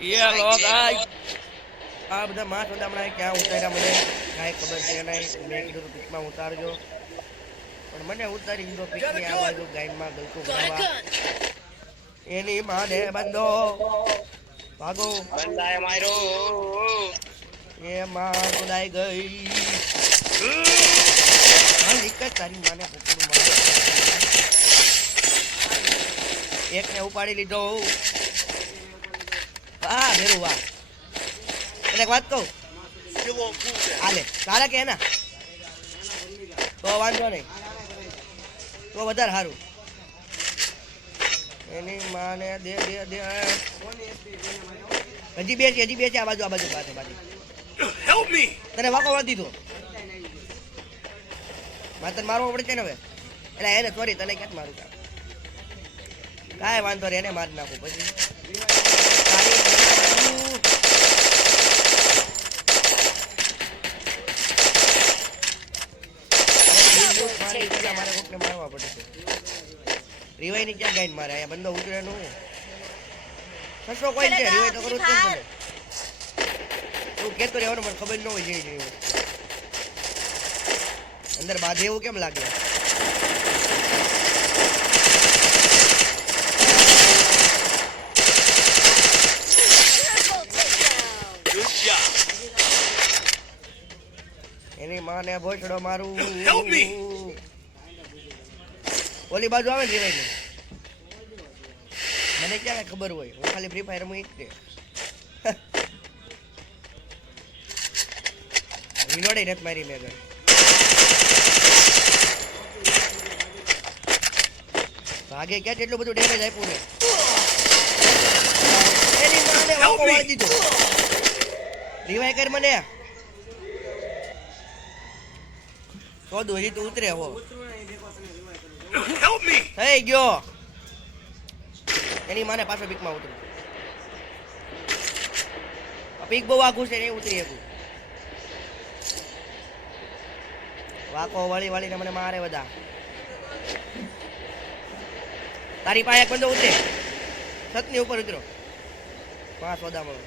Hello guys આ બધા માસ બધા હમણાં ક્યાં ઉતાર્યા મને? કાંઈ ખબર છે નહીં. મેં કીધું પીકમાં ઉતારજો. પણ મને ઉતારી દીધો પીકની આ બાજુ ગાઈમાં ગલકું ભરાવા એની માને બંધો ભાગો. એ માં ગઈ. હા નીકળ તારી માને પકડું મારે એકને ઉપાડી લીધો. વાહ ભેરું વાહ. એટલે એક વાત કહું? હાલે તારે કે એના? તો વાંધો નહીં. તો વધારે સારું. એની માને દે દે દે હજી બે છે હજી બે છે આ બાજુ આ બાજુ પાસે બાજુ. હેલ્પ મી તને વાકો વળી દીધો. મારે તને મારવો પડે છે ને હવે? એટલે એને સોરી તને ક્યાંક મારું કાંઈ વાંધો નહીં એને મારી નાખું પછી તારી બાજુ. મારી પેલા મારે કોકને મારવા પડે છે. ની ક્યાં ગાઈન મારે? અહીંયા બંદો ઉતરે નું સસો કોઈ છે રિવાય તો કરું જ છે ને. તું કેતો રહેવાનું મને ખબર ન હોય જઈ જઈ અંદર બાધે એવું કેમ લાગે? એની માને ભોસડો મારું. ઓલી બાજુ આવે ને રિવાઈ મને ક્યાં ખબર હોય? હું ખાલી ફ્રી ફાયર રમું એક રિલોડ નથી મારી મેં આગળ ભાગે ક્યાં એટલું બધું ડેમેજ આપ્યું ને એની માને વાંકો વાળી દીધો. રિવાઈ કર મને. તો દોરી તો ઉતરે હો. Help me! થઈ ગયો. એની માને પાછો પીકમાં ઉતરું. પીક બહુ આઘું છે નહીં ઉતરી શકું. વાકો વાળી વાળીને મને મારે બધા. તારી પાસે બંદો ઉતરે. છતની ઉપર ઉતરો. પાંચ સોદા મળો.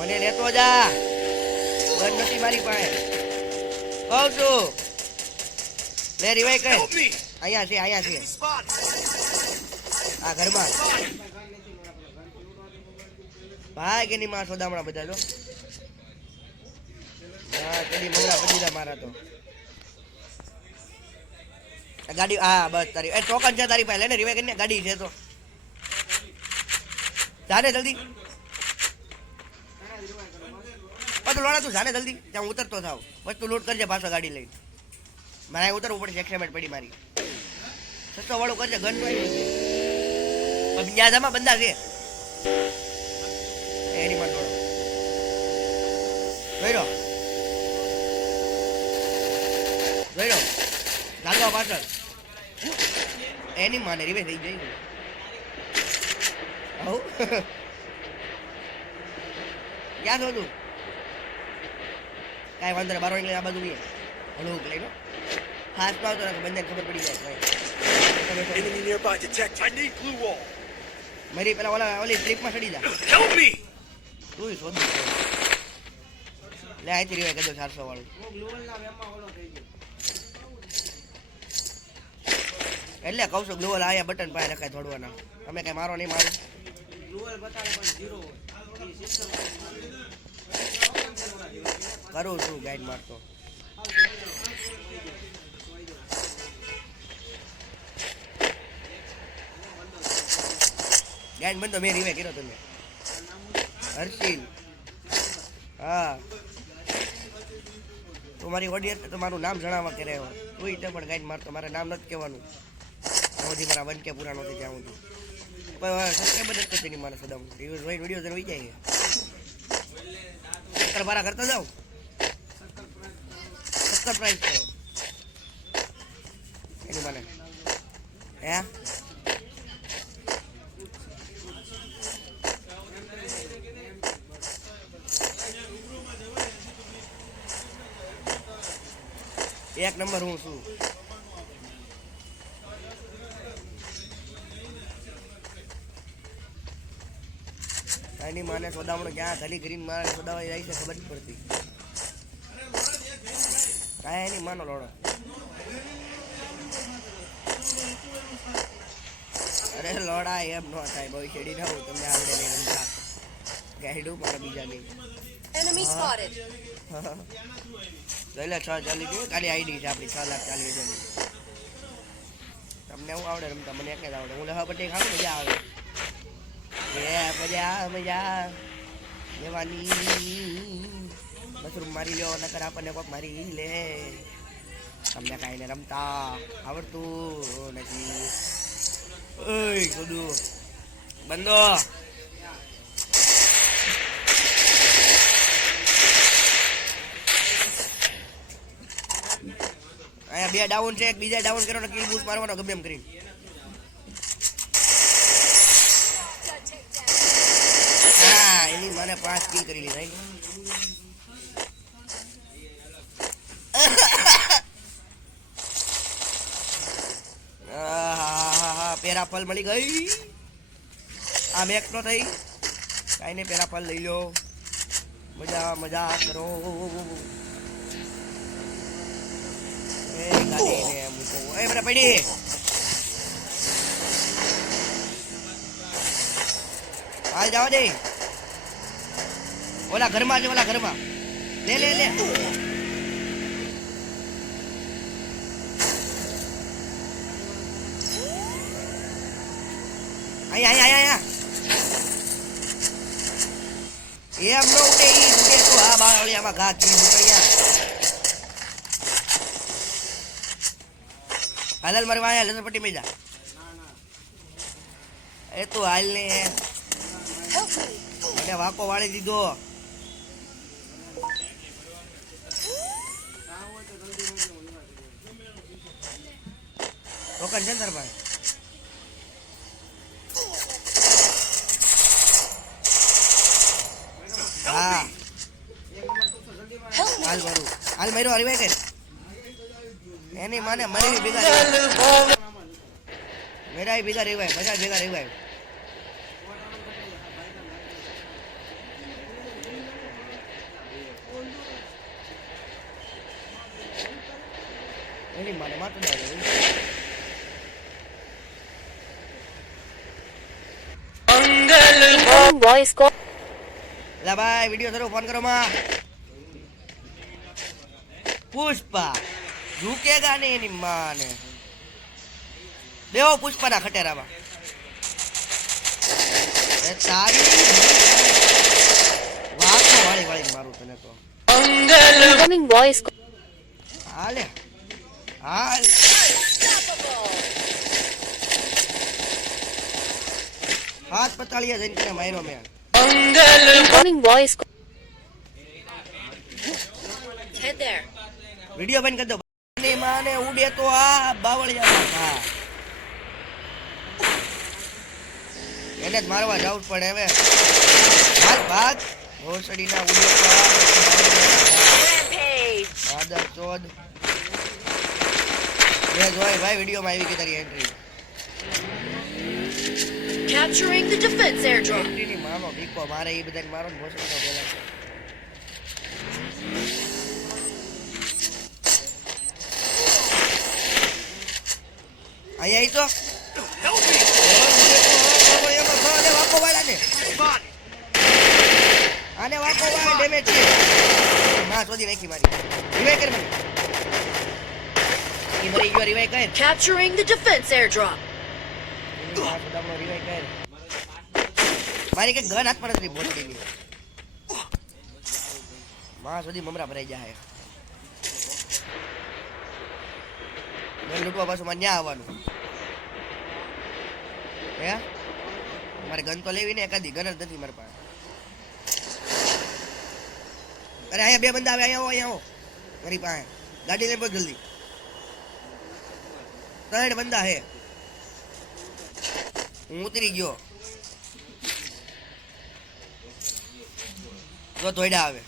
મને લેતો જા. ગન નથી મારી પાસે. કહું છું. લે રિવાઈ કર. અહીંયા છે અહીંયા છે. આ ઘરમાં. ભાઈ કે નહીં માણસો સોદામણા બધા જો. હા કદી મંગળા બધી મારા તો. ગાડી હા બસ તારી. એ ટોકન છે તારી પાસે. લે ને રિવાઈ કરીને. ગાડી છે તો. જાને જલ્દી. બધું લોડા તું જાને જલ્દી. ત્યાં ઉતરતો થાવ. વસ્તુ લોડ કરજે પાછો ગાડી લઈને. મારે અહીં ઉતરવું પડશે એક્સેમેન્ટ પડી મારી. સસ્તો વાળું કરજે ગન નો બીજા જમા બંદા છે. એની પણ દોડો. જોઈ જોઈ રહ્યો લાગવા પાછળ. એની માને રીવે થઈ જઈ ગયું ક્યાં છો કાંઈ વાંધો નહીં બારો નીકળે આ બધું હળવું લઈ હાથ પાવ તો બંને ખબર પડી જાય. ભાઈ તમે તો enemy nearby detected i need blue wall. મારી પેલા ઓલા ઓલી ટ્રીપમાં ચડી જા. હેલ્પ મી તું શોધ લે. અહીંથી રીવાય કદો ચારસો વાળું. એટલે કહું છું ગ્લોવલ આયા બટન પાસે રખાય થોડવાના તમે કઈ મારો નહીં મારો. કરું છું ગાઈડ મારતો. ગાઈડ બંધો મેં રીવે કર્યો તમે હર્ષિલ. હા. તમારી મારી ઓડિયન્સ તો મારું નામ જણાવવા કે રહ્યો. તું તે પણ ગાઈડ મારતો, મારે નામ નથી કહેવાનું. સુધી મારા વન કે પૂરા નથી ત્યાં સુધી. પણ સબસ્ક્રાઈબર નથી કરતી મારે સદામ. રિવ્યુઝ હોય વીડિયો જણ જાય સત્તર બારા કરતા જાઓ સરપ્રાઈઝ કરો એની મને હે? એક નંબર હું છું. એની માને સોદામણ ક્યાં ગલી ગ્રીન મારે સોદાવા જાય છે ખબર જ પડતી. કાંઈ એની માનો લોડો. અરે લોડા એમ ન થાય બહુ છેડી ના તમને આવડે નહીં રમતા ગાઈડું પણ બીજા નહીં Enemy spotted. એટલે છ ચાલી ગયું ખાલી આઈડી છે આપણી છ લાખ ચાલી હજારની. તમને હું આવડે રમતા મને એક જ આવડે. હું લખા પટ્ટી ખાવ મજા આવે. એ મજા મજા. લેવાની. મશરૂમ મારી લ્યો, નકર આપણને કોક મારી લે. તમને કાંઈ ને રમતા આવડતું નથી. ઓય કુદું બંધો. અહીંયા બે ડાઉન છે, એક બીજા ડાઉન કરવાનો કિલ બૂસ્ટ મારવાનો ગમે એમ કરી હા, એની મને પાંચ કિલ કરી લીધા પેરા ફલ મળી ગઈ. આ મેક નો થઈ. કાંઈ નહીં, પેરા ફલ લઈ લો. મજા મજા કરો. એ ગાડીને મૂકો. જવા દે. ઓલા ઘરમાં છે ઓલા ઘરમાં. લે લે લે. અહીંયા અહીંયા અહીંયા એમ નો ઉડે, ઈ ઉડે. તો આ બાવળિયામાં ઘા કી મુકૈયા હાલ મારી વાયા લસણપટ્ટી મેં જા એ તું હાલ ને. મને વાકો વાળી દીધો. ટોકન છે ને તારા પાસે? હા હાલ મારું હાલ માર્યો હરીભાઈ કે એની માને મરી ભેગા મેરા ભેગા રેવાય બધા ભેગા રેવાય એની માને માથું ના આવે. લા ભાઈ વીડિયો શરૂ ફોન કરો માં. પુષ્પા ઝૂકેગા નહીં એની માને. બેહો પુષ્પાના ખટેરામાં. એ તારી વાતો વાળી વાળી મારું તને તો. હાલે. હાલ. હાથ પતાળીએ જઈને તને માર્યો મેં. Incoming voice call. Head there. Video બંધ કરી દો ની માને ઉડે તો આ બાવળિયા હા એને જ મારવા જવું પડે હવે ભાગ ભાગ ઘોસડીના ઉડે તો આ Rampage. ચોદ બે જોઈ ભાઈ વિડિયોમાં આવી ગઈ તારી entry Capturing the defense airdrop. માનો બીકો મારે એ બધાને મારો ને ઘોસડીનો પેલા અહીંયા તો. આને વાકો વાળા ડેમેજ છે. ના શોધી નાખી મારી. રિવાઈ કર મને. ઈ મરી ગયો રિવાઈ કર. Capturing the defense airdrop. એની રિવાઈ કર. મારી કઈ ગન હાથમાં નથી બોલતીની માં સુધી મમરા ભરાઈ જાય. ગન લૂંટવા પાછું મારે ન્યા આવવાનું. હે? મારે ગન તો લેવી ને એકાદી, ગન જ નથી મારી પાસે. અરે અહીંયા બે બંદા આવે, અહીંયા આવો અહીંયા આવો. મારી પાસે. ગાડી લઈને બહુ જલ્દી. ત્રણ બંદા હે. હું ઉતરી ગયો. જો ધોઈડા આવે.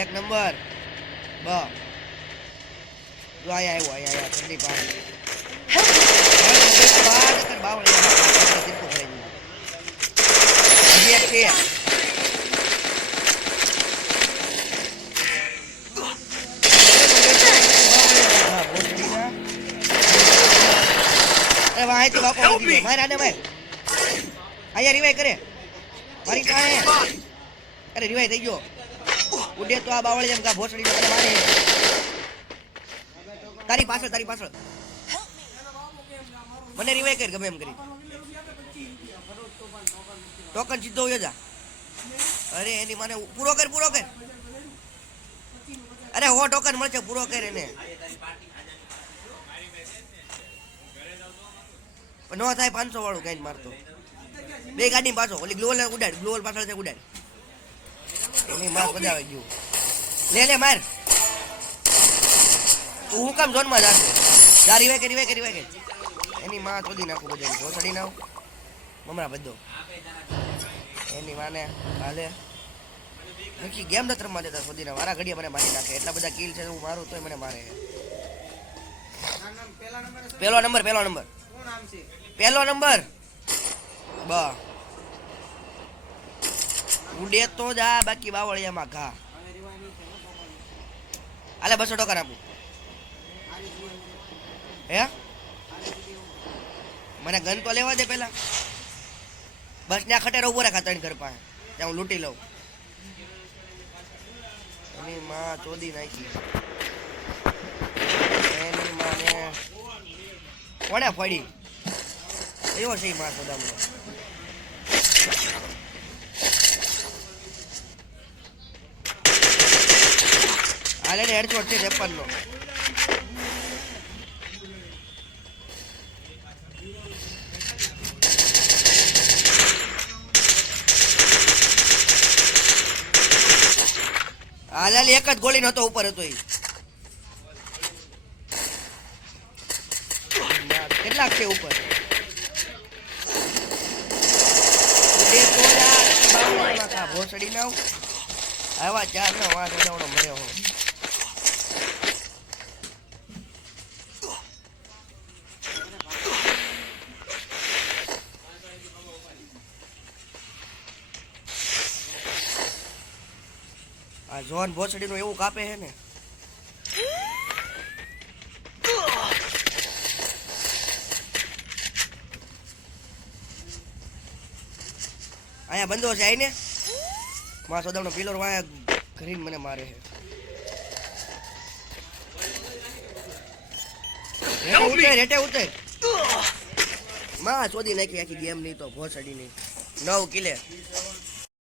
એક નંબર. બ. જો આયા આવ્યો આયા આયા ઠંડી પાણી. બાવળી ભાઈ તો બાપો મારા ને ભાઈ અહીંયા રિવાય કરે. મારી પાસે અરે, રિવાય થઈ ગયો. ઉડે તો આ બાવળી જેમ કા ભોસડી મને મારે. તારી પાછળ તારી પાછળ. મને રિવાય કર, ગમે એમ કરી. ટોકન સીધો યોજા અરે, એની મને પૂરો કર પૂરો કર. અરે, હો, ટોકન મળશે, પૂરો કર એને. નો ન થાય, પાંચસો વાળું કઈ મારતો. બે ગાડી પાછો. ઓલી ગ્લોવલ ઉડાડ ગ્લોવલ પાછળ છે ઉડાડ. એની માર બધા આવી ગયું. લે લે માર. તું હું કામ ઝોનમાં જાશે? જા રિવાય કે રિવાય કે રિવાય કે એની માં ચોદી નાખું બધું ઘોસડી નાવ. મમરા બધો. એની માને હાલે નક્કી ગેમ નથી રમવા દેતા સોદીના. વારા ઘડીએ મને મારી નાખે. એટલા બધા કિલ છે હું મારું તોય મને મારે. પેલો નંબર પેલો નંબર પેલો નંબર. બ. ઉડે તો જા બાકી બાવળિયામાં ઘા. આલે બસો ટકા આપું હે? મને ગન તો લેવા દે પેલા બસ ત્યાં ખટેર ઊભો રાખા ત્રણ ઘર પાસે. ત્યાં હું લૂંટી લઉં. એની માં ચોદી નાખી. એની માને કોને ફળી એવો છે એ માં સોદામનો હાલે ఏడ్చి వచ్చే છે ત્રેપન નો હાલે હાલે એક જ ગોળી નહોતો ઉપર હતો ઈ કેટલાક છે ઉપર? ભોસડી નાવ આવા ચાર નો અડાવડો મર્યો હો. જોન ભોસડીનું એવું કાપે છે ને. અહીંયા બંધો છે આઈને મારા સોદામનો પિલોર વાયા કરીને મને મારે છે. ઉતર હેઠે ઉતર. માં શોધી નાખી આખી ગેમ નહીં તો ભોસડી નહીં નવ કિલે.